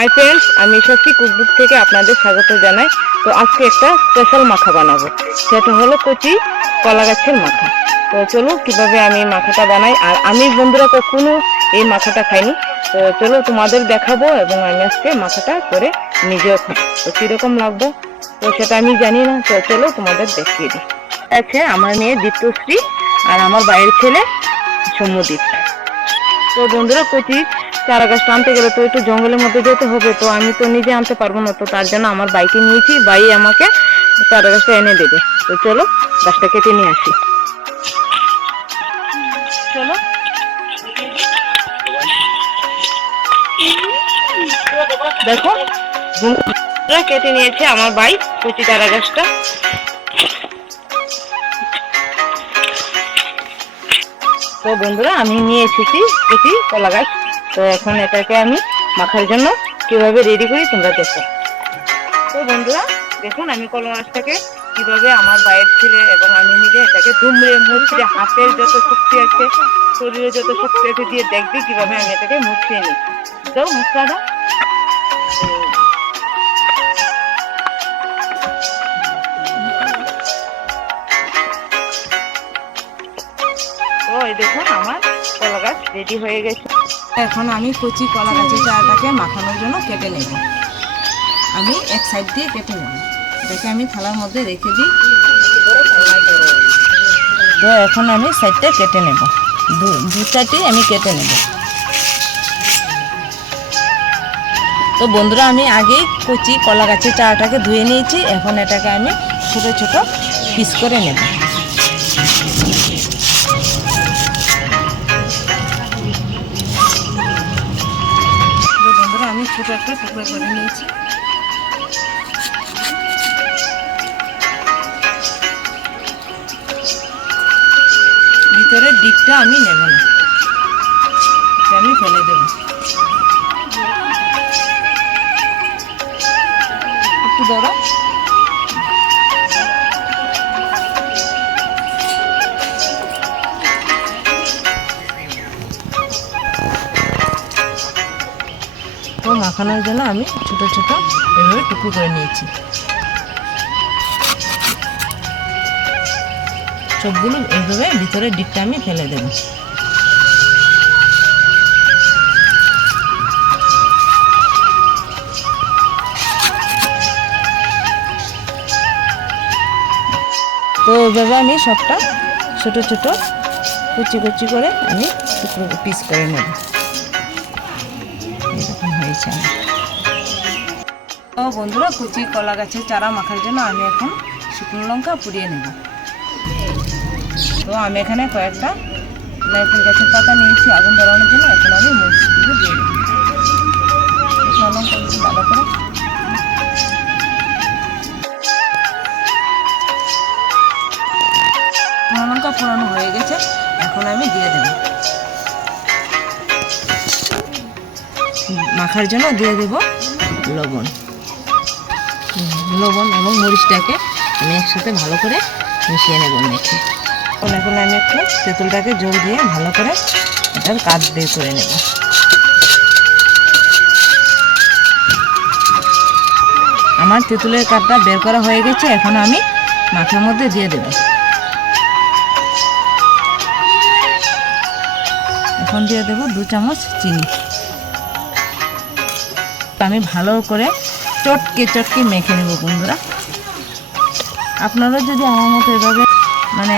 Hi friends, আমি শক্তি cookbook থেকে আপনাদের স্বাগত জানাই। তো আজকে একটা স্পেশাল মাখা বানাবো, সেটা হলো কচি কলা গাছের মাখা। তো চলো কিভাবে আমি মাখাটা বানাই। আর আমি বন্ধুরা কখনো এই মাখাটা খাইনি, তো চলো তোমাদের দেখাবো এবং আমি আজকে মাখাটা করে নিজেও খাবো। তো কিরকম লাগবে তো সেটা আমি জানি না, তো চলো তোমাদের দেখিয়ে দিই। আছে আমার মেয়ে দীপ্তশ্রী আর আমার বাইরের ছেলে সৌম্যদীপ। তো বন্ধুরা কচি চারা গাছটা আনতে গেলে তো একটু জঙ্গলের মধ্যে যেতে হবে, তো আমি তো নিজে আনতে পারবো না, তো তার জন্য আমার বাইকে নিয়েছি, ভাই আমাকে চারা গাছটা এনে দেবে। তো চলো গাছটা কেটে নিয়ে আসি। চলো দেখো কেটে নিয়েছে আমার ভাই কচি চারা গাছটা। তো বন্ধুরা আমি নিয়ে এসেছি কচি কলা গাছ। তো এখন এটাকে আমি মাখার জন্য কিভাবে রেডি করি তোমরা দেখো। তো বন্ধুরা দেখুন আমি কলা গাছটাকে কিভাবে আমার বাইরের ছেলে এবং আমি মিলে এটাকে দুমড়ে মুচড়ে, হাতের যত শক্তি আছে শরীরে যত শক্তি আছে দিয়ে দেখবি কিভাবে আমি এটাকে মুছিয়ে নিই। তো মুচড়াটা তো এই দেখুন আমার কলা গাছ রেডি হয়ে গেছে। এখন আমি কচি কলা গাছের চারাটাকে মাখানোর জন্য কেটে নেব। আমি এক সাইড দিয়ে কেটে নেব, এটাকে আমি থালার মধ্যে রেখে দিই। তো এখন আমি সাইডটা কেটে নেব, দু সাইডেই আমি কেটে নেব। তো বন্ধুরা আমি আগেই কচি কলা গাছের চারাটাকে ধুয়ে নিয়েছি, এখন এটাকে আমি ছোট ছোট পিস করে নেব। বন্ধুরা আমি ছোট একটা টুকরো করে নিয়েছি। ভিতরের দিকটা আমি নেব না, আমি ফেলে দেব। একটু ধরো। তো মাখানোর জন্য আমি ছোট ছোট এভাবে টুকরো করে নিয়েছি। সবগুলো এইভাবে ভিতরের দিকটা আমি ফেলে দেব। তো এইভাবে আমি সবটা ছোট ছোট কুচি কুচি করে আমি টুকরো পিস করে নেব। এরকম হয়েছে আমার। তো বন্ধুরা কুচি কলা গাছের চারা মাখার জন্য আমি এখন শুকনো লঙ্কা পুড়িয়ে নেব। তো আমি এখানে কয়েকটা নারকেল গাছের পাতা নিয়েছি আগুন ধরানোর জন্য। এখন আমি মরিচগুলো দিয়ে দেবো। শুকনো লঙ্কাগুলো ভালো করে শুকনো লঙ্কা পুরানো হয়ে গেছে, এখন আমি দিয়ে দেব। মাখার জন্য দিয়ে দেব লবণ এবং মরিচটাকে আমি একসাথে ভালো করে মিশিয়ে নেব মেখে। এখন আমি একটু তেঁতুলটাকে জল দিয়ে ভালো করে এটার কাঠ বের করে নেব। আমার তেঁতুলের কাঠটা বের করা হয়ে গেছে, এখন আমি মাখার মধ্যে দিয়ে দেব। এখন দিয়ে দেব 2 চামচ চিনি। আমি ভালো করে চটকে মেখে নেব বন্ধুরা। আপনারা যদি আমার মতো এভাবে মানে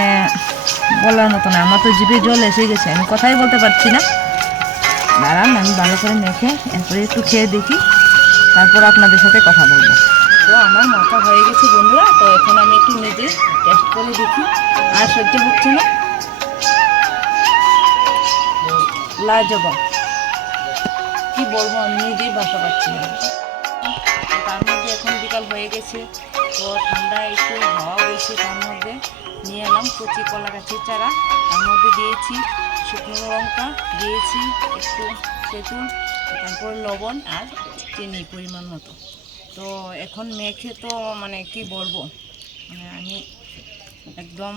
বলার মতো না, আমার তো জিভে জল এসে গেছে, আমি কথাই বলতে পারছি না। দাঁড়ান আমি ভালো করে মেখে এরপরে একটু খেয়ে দেখি, তারপর আপনাদের সাথে কথা বলবো। তো আমার মাখা হয়ে গেছে বন্ধুরা। তো এখন আমি একটু নিজে টেস্ট করে দেখি, আর সহ্য হচ্ছে না, লাজবাব কি বলবো, আমি নিজেই ভাষা পাচ্ছি না। তার মধ্যে এখন বিকাল হয়ে গেছে, তো ঠান্ডা একটু হাওয়া বইছে, তার মধ্যে নিয়ে এলাম কচি কলা গাছের চারা, তার মধ্যে দিয়েছি শুকনো লঙ্কা, দিয়েছি একটু তেঁতুল, তারপর লবণ আর চিনি পরিমাণ মতো। তো এখন মেখে তো মানে কি বলবো, মানে আমি একদম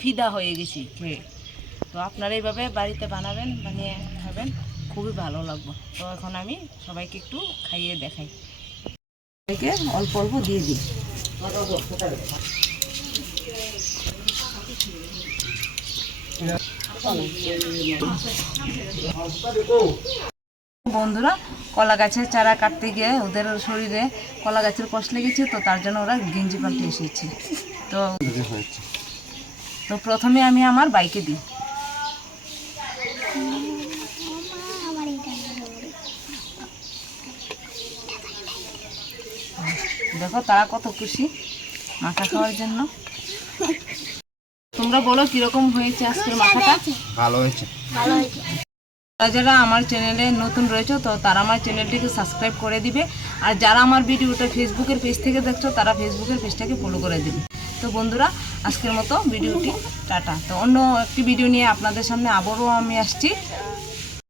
ফিদা হয়ে গেছি খেয়ে। তো আপনারা এইভাবে বাড়িতে বানাবেন, বানিয়ে খাবেন, খুব খুবই ভালো লাগবে। তো এখন আমি সবাইকে একটু খাইয়ে দেখাই। সবাইকে অল্প অল্প দিয়ে দিই। বন্ধুরা কলা গাছের চারা কাটতে গিয়ে ওদের শরীরে কলা গাছের কষ লেগেছে, তো তার জন্য ওরা গেঞ্জি পাল্টে এসেছে। তো তো প্রথমে আমি আমার বাইকে দিই। দেখো তারা কত খুশি মাখা খাওয়ার জন্য। তোমরা বলো কিরকম হয়েছে আজকের মাখাটা? ভালো হয়েছে। যারা যারা আমার চ্যানেলে নতুন রয়েছে তো তারা আমার চ্যানেলটিকে সাবস্ক্রাইব করে দিবে, আর যারা আমার ভিডিওটা ফেসবুকের পেজ থেকে দেখছো তারা ফেসবুকের পেজটাকে ফলো করে দিবে। তো বন্ধুরা আজকের মতো ভিডিওটি টাটা। তো অন্য একটি ভিডিও নিয়ে আপনাদের সামনে আবারও আমি আসছি।